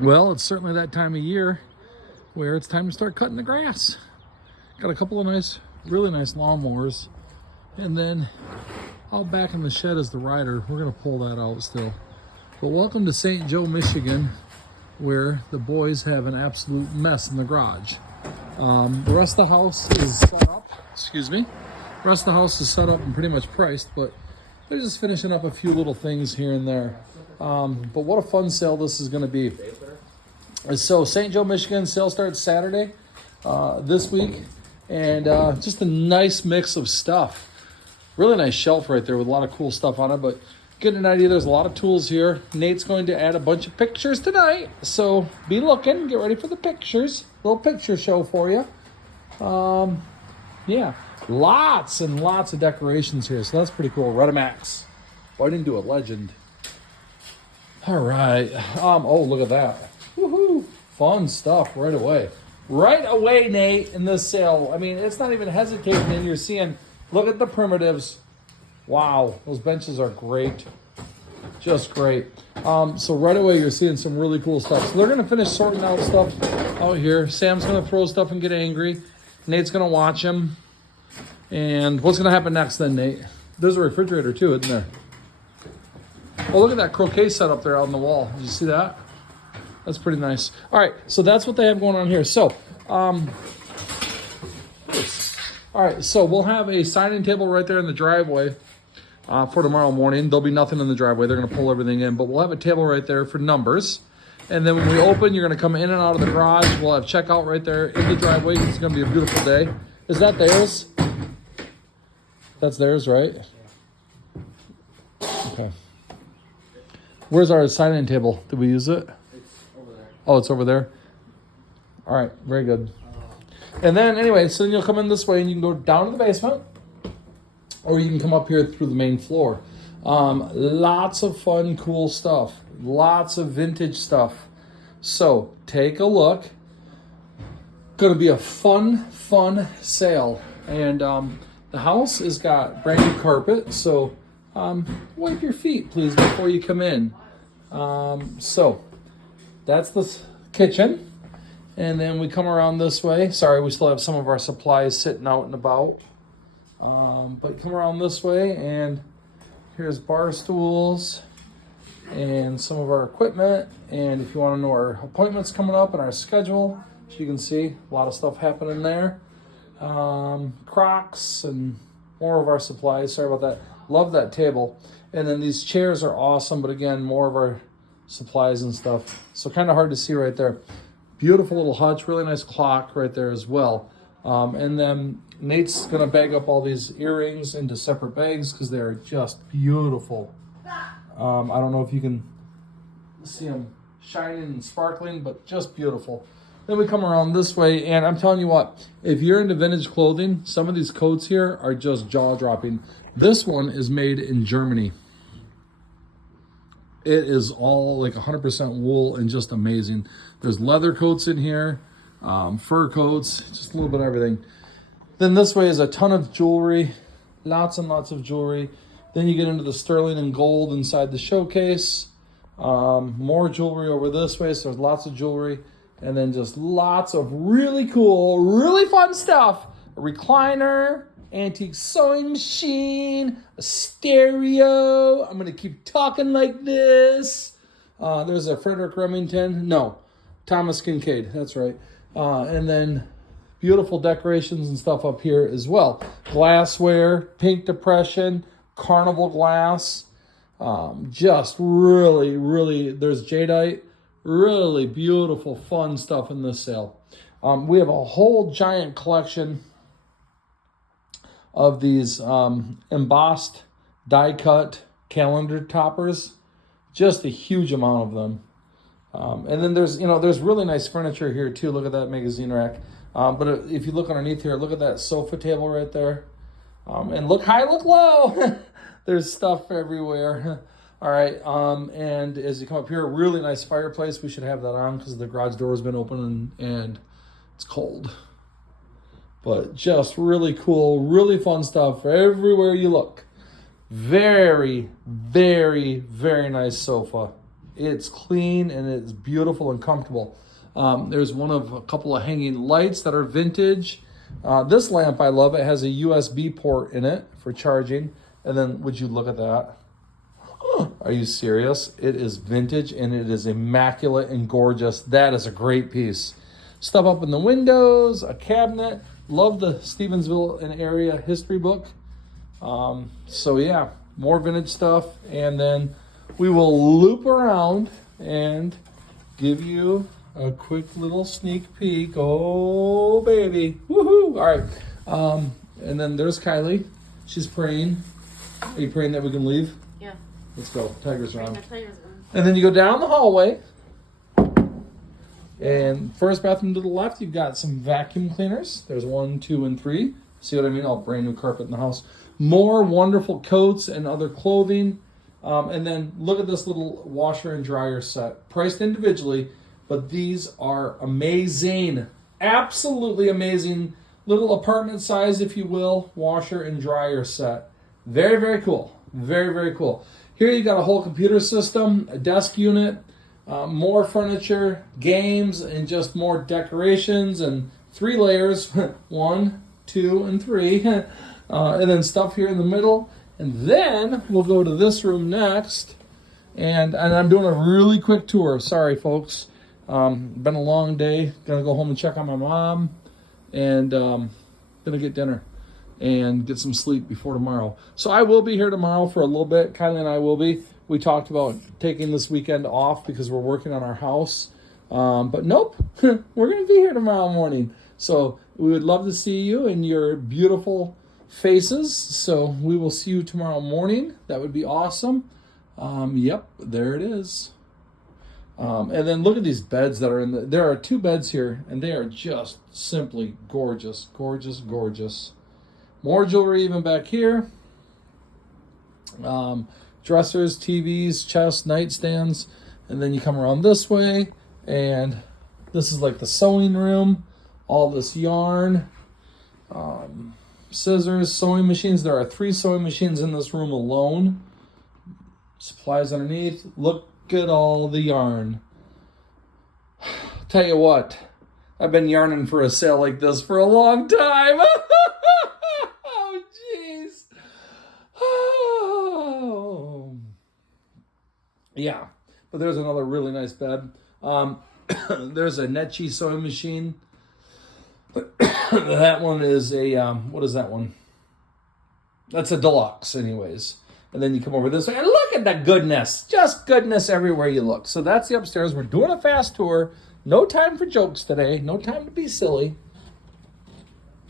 Well, it's certainly that time of year where it's time to start cutting the grass. Got a couple of really nice lawnmowers. And then out back in the shed is the rider. We're gonna pull that out still. But welcome to St. Joe, Michigan, where the boys have an absolute mess in the garage. The rest of the house is set up, excuse me. The rest of the house is set up and pretty much priced, but they're just finishing up a few little things here and there. But what a fun sale this is gonna be. So St. Joe, Michigan, sale starts Saturday this week. And just a nice mix of stuff. Really nice shelf right there with a lot of cool stuff on it, but get an idea, there's a lot of tools here. Nate's going to add a bunch of pictures tonight, so be looking, get ready for the pictures. Little picture show for you. Yeah, lots and lots of decorations here, so that's pretty cool. Redimax. Oh, I didn't do a legend. All right, oh, look at that. Woohoo, fun stuff right away. Right away, Nate, in this sale. I mean, it's not even hesitating, and you're seeing, look at the primitives. Wow, those benches are great. Just great. So right away, you're seeing some really cool stuff. So they're going to finish sorting out stuff out here. Sam's going to throw stuff and get angry. Nate's going to watch him. And what's going to happen next then, Nate? There's a refrigerator too, isn't there? Oh, look at that croquet set up there out on the wall. Did you see that? That's pretty nice. All right, so that's what they have going on here. So, all right, so we'll have a signing table right there in the driveway for tomorrow morning. There'll be nothing in the driveway. They're going to pull everything in, but we'll have a table right there for numbers. And then when we open, you're going to come in and out of the garage. We'll have checkout right there in the driveway. It's going to be a beautiful day. Is that theirs? That's theirs, right? Okay. Where's our signing table? Did we use it? Oh, it's over there? All right, very good. And then, anyway, so then you'll come in this way and you can go down to the basement, or you can come up here through the main floor. Lots of fun, cool stuff. Lots of vintage stuff. So, take a look. Going to be a fun sale. And the house has got brand new carpet, so wipe your feet, please, before you come in. So, that's the kitchen. And then we come around this way. Sorry, we still have some of our supplies sitting out and about. But come around this way, and here's bar stools and some of our equipment. And if you want to know our appointments coming up and our schedule, as you can see, a lot of stuff happening there. Crocs and more of our supplies. Sorry about that. Love that table. And then these chairs are awesome, but again, more of our supplies and stuff. So kind of hard to see right there. Beautiful little hutch, really nice clock right there as well. And then Nate's gonna bag up all these earrings into separate bags because they're just beautiful. I don't know if you can see them shining and sparkling, but just beautiful. Then we come around this way, and I'm telling you what, if you're into vintage clothing, some of these coats here are just jaw-dropping. This one is made in Germany. It is all like 100% wool and just amazing. There's leather coats in here, fur coats, just a little bit of everything. Then this way is a ton of jewelry, lots and lots of jewelry. Then you get into the sterling and gold inside the showcase. More jewelry over this way, so there's lots of jewelry. And then just lots of really cool, really fun stuff. A recliner, antique sewing machine, a stereo. I'm going to keep talking like this. There's a Frederick Remington. No, Thomas Kincaid. That's right. And then beautiful decorations and stuff up here as well. Glassware, pink depression, carnival glass. Just really, there's jadeite. Really beautiful, fun stuff in this sale. We have a whole giant collection of these embossed die-cut calendar toppers. Just a huge amount of them. And then there's really nice furniture here too. Look at that magazine rack. But if you look underneath here, look at that sofa table right there. And look high, look low. There's stuff everywhere. All right, and as you come up here, a really nice fireplace. We should have that on because the garage door has been open and it's cold. But just really cool, really fun stuff everywhere you look. Very, very, very nice sofa. It's clean and it's beautiful and comfortable. There's one of a couple of hanging lights that are vintage. This lamp I love. It has a USB port in it for charging. And then would you look at that? Are you serious? It is vintage and it is immaculate and gorgeous. That is a great piece. Stuff up in the windows, a cabinet. Love the Stevensville and area history book. So yeah, more vintage stuff. And then we will loop around and give you a quick little sneak peek. Oh, baby. Woohoo. All right. And then there's Kylie. She's praying. Are you praying that we can leave? Yeah. Let's go. Tiger's around. Tiger's around. And then you go down the hallway. And first bathroom to the left, you've got some vacuum cleaners. There's 1, 2, and 3. See what I mean? All brand new carpet in the house. More wonderful coats and other clothing. And then look at this little washer and dryer set. Priced individually, but these are amazing. Absolutely amazing. Little apartment size, if you will, washer and dryer set. Very, very cool. Very, very cool. Here you got a whole computer system, a desk unit, more furniture, games, and just more decorations, and 3 layers, 1, 2, and 3. And then stuff here in the middle. And then we'll go to this room next. And I'm doing a really quick tour. Sorry, folks. Been a long day. Gonna go home and check on my mom. And gonna get dinner and get some sleep before tomorrow. So I will be here tomorrow for a little bit. Kylie and I will be. We talked about taking this weekend off because we're working on our house. But nope, we're going to be here tomorrow morning. So we would love to see you and your beautiful faces. So we will see you tomorrow morning. That would be awesome. Yep, there it is. And then look at these beds that are in there are 2 beds here, and they are just simply gorgeous, gorgeous, gorgeous. More jewelry even back here. Dressers, TVs, chests, nightstands. And then you come around this way, and this is like the sewing room. All this yarn, scissors, sewing machines. There are 3 sewing machines in this room alone. Supplies underneath. Look at all the yarn. Tell you what, I've been yarning for a sale like this for a long time. Oh, jeez. Oh. Yeah, but there's another really nice bed. There's a Netchi sewing machine. That one is a, what is that one? That's a deluxe anyways. And then you come over this way and look at the goodness. Just goodness everywhere you look. So that's the upstairs. We're doing a fast tour. No time for jokes today. No time to be silly.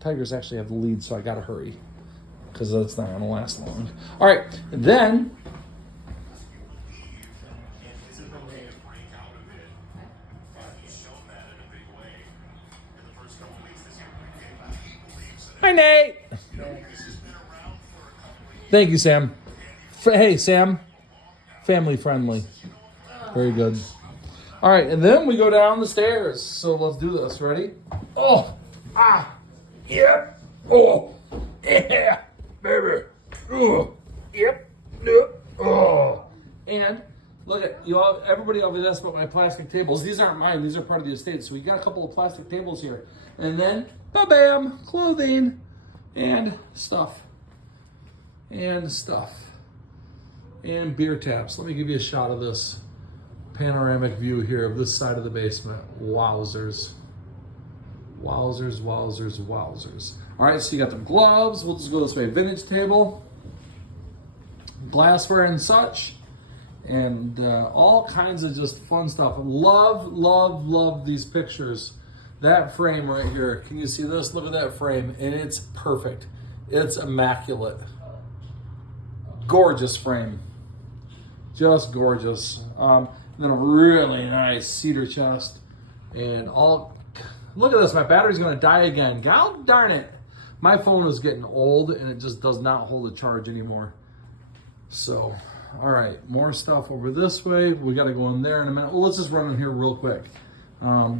Tigers actually have the lead, so I got to hurry because that's not going to last long. All right, then hi, Nate. Thank you, Sam. Hey, Sam. Family friendly. Very good. All right, and then we go down the stairs. So let's do this. Ready? Oh, yep. Oh, yeah, baby. Oh, yep. Oh, and look at you all. Everybody always asks about my plastic tables. These aren't mine. These are part of the estate. So we got a couple of plastic tables here, and then bam, clothing, and stuff, and beer taps. Let me give you a shot of this panoramic view here of this side of the basement. Wowzers. Wowzers, wowzers, wowzers. All right, so you got the gloves. We'll just go this way. Vintage table, glassware and such, and all kinds of just fun stuff. Love these pictures. That frame right here. Can you see this? Look at that frame, and it's perfect. It's immaculate. Gorgeous frame. Just gorgeous. Then a really nice cedar chest. And all, look at this, my battery's gonna die again. God darn it. My phone is getting old and it just does not hold a charge anymore. So, all right, more stuff over this way. We gotta go in there in a minute. Well, let's just run in here real quick.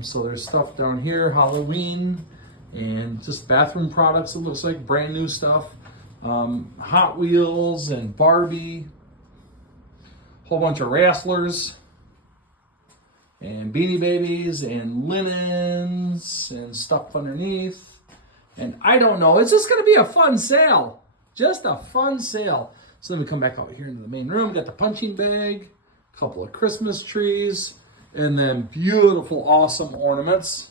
So there's stuff down here, Halloween, and just bathroom products, it looks like, brand new stuff. Hot Wheels and Barbie. Whole bunch of wrestlers. and Beanie Babies and linens and stuff underneath. And I don't know. It's just going to be a fun sale. Just a fun sale. So then we come back out here into the main room. Got the punching bag, a couple of Christmas trees, and then beautiful, awesome ornaments.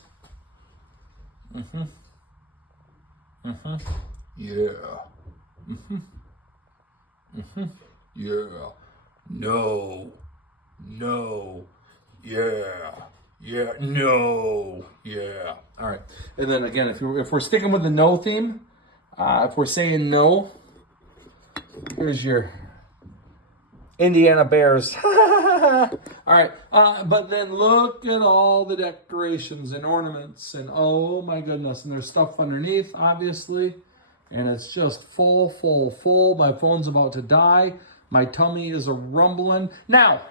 Yeah. Yeah. No. Yeah. No. Yeah. All right. And then again, if we're sticking with the no theme, if we're saying no, here's your Indiana Bears. All right. But then look at all the decorations and ornaments, and oh my goodness, and there's stuff underneath, obviously, and it's just full. My phone's about to die. My tummy is a rumbling. Now,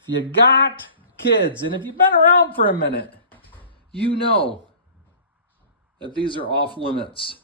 if you got kids, and if you've been around for a minute, you know that these are off limits.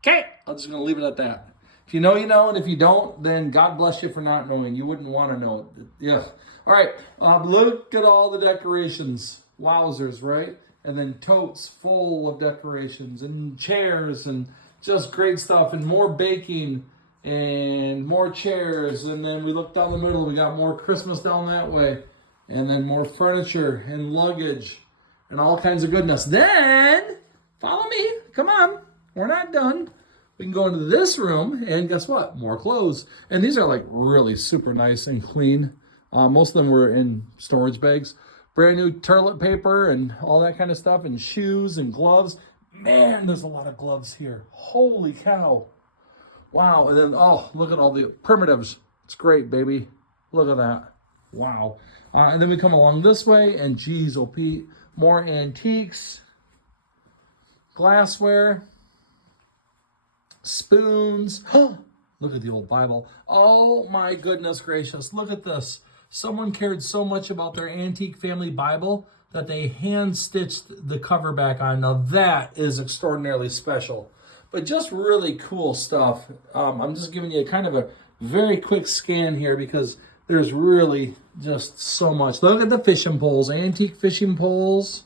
Okay, I'm just going to leave it at that. If you know, you know, and if you don't, then God bless you for not knowing. You wouldn't want to know. Yeah. All right, look at all the decorations. Wowzers, right? And then totes full of decorations and chairs and just great stuff, and more baking and more chairs. And then we look down the middle, we got more Christmas down that way. And then more furniture and luggage and all kinds of goodness. Then, follow me. Come on. We're not done. We can go into this room, and guess what? More clothes. And these are like really super nice and clean. Most of them were in storage bags. Brand new toilet paper and all that kind of stuff, and shoes and gloves. Man, there's a lot of gloves here. Holy cow. Wow. And then, oh, look at all the primitives. It's great, baby. Look at that. Wow. And then we come along this way, and geez, oh Pete, more antiques, glassware, spoons. Look at the old Bible. Oh my goodness gracious. Look at this. Someone cared so much about their antique family Bible that they hand-stitched the cover back on. Now that is extraordinarily special. But just really cool stuff. I'm just giving you kind of a very quick scan here because there's really just so much. Look at the fishing poles, antique fishing poles.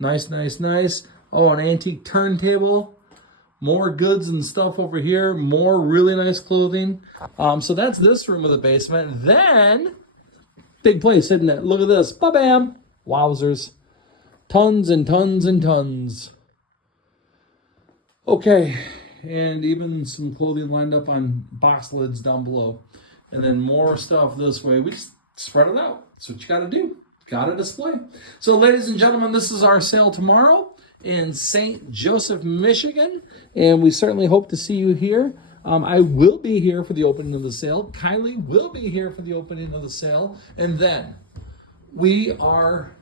Nice. Oh, an antique turntable. More goods and stuff over here. More really nice clothing. So that's this room of the basement. Then, big place, isn't it? Look at this. Ba-bam. Wowzers. Tons and tons and tons. Okay. And even some clothing lined up on box lids down below. And then more stuff this way. We just spread it out. That's what you got to do. Got to display. So, ladies and gentlemen, this is our sale tomorrow in St. Joseph, Michigan. And we certainly hope to see you here. I will be here for the opening of the sale. Kylie will be here for the opening of the sale. And then we are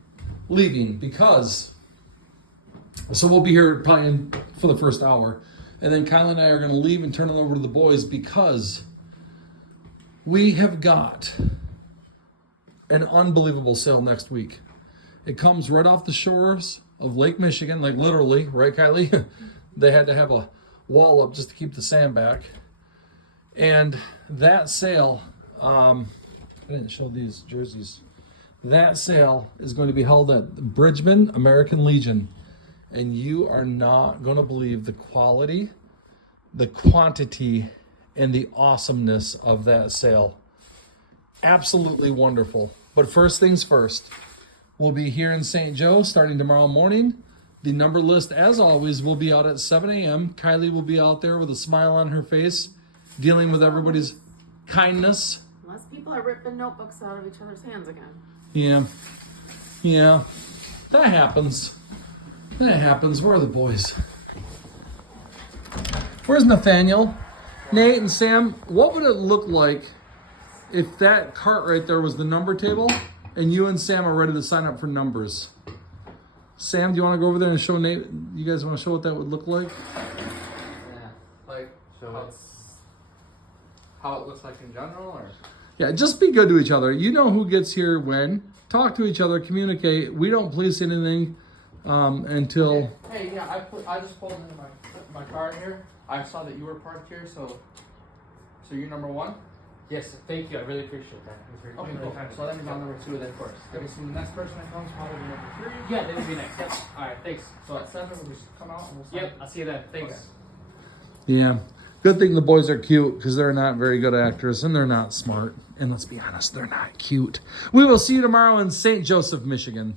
leaving because... So we'll be here probably for the first hour. And then Kylie and I are going to leave and turn it over to the boys because... we have got an unbelievable sale next week. It comes right off the shores of Lake Michigan, like literally, right, Kylie? They had to have a wall up just to keep the sand back. And that sale, I didn't show these jerseys. That sale is going to be held at Bridgman American Legion. And you are not going to believe the quality, the quantity, and the awesomeness of that sale. Absolutely wonderful. But first things first, we'll be here in St. Joe starting tomorrow morning. The number list, as always, will be out at 7 a.m. Kylie will be out there with a smile on her face, dealing with everybody's kindness. Unless people are ripping notebooks out of each other's hands again. Yeah. That happens. Where are the boys? Where's Nathaniel? Nate and Sam, what would it look like if that cart right there was the number table and you and Sam are ready to sign up for numbers? Sam, do you want to go over there and show Nate? You guys want to show what that would look like? Yeah, like how it looks like in general, or? Yeah, just be good to each other. You know who gets here when. Talk to each other, communicate. We don't police anything until... Hey, yeah, I just pulled into my car here. I saw that you were parked here, so you're number one? Yes, thank you. I really appreciate that. It was very, Okay, really cool. kind. So that means on number 2 then first. Okay, so the next person that comes probably number 3. Yeah, they would be next. Yep. All right, thanks. So at 7, we'll just come out and we'll sign. Yep, I'll see you then. Thanks. Okay. Yeah. Good thing the boys are cute because they're not very good actors and they're not smart. And let's be honest, they're not cute. We will see you tomorrow in St. Joseph, Michigan.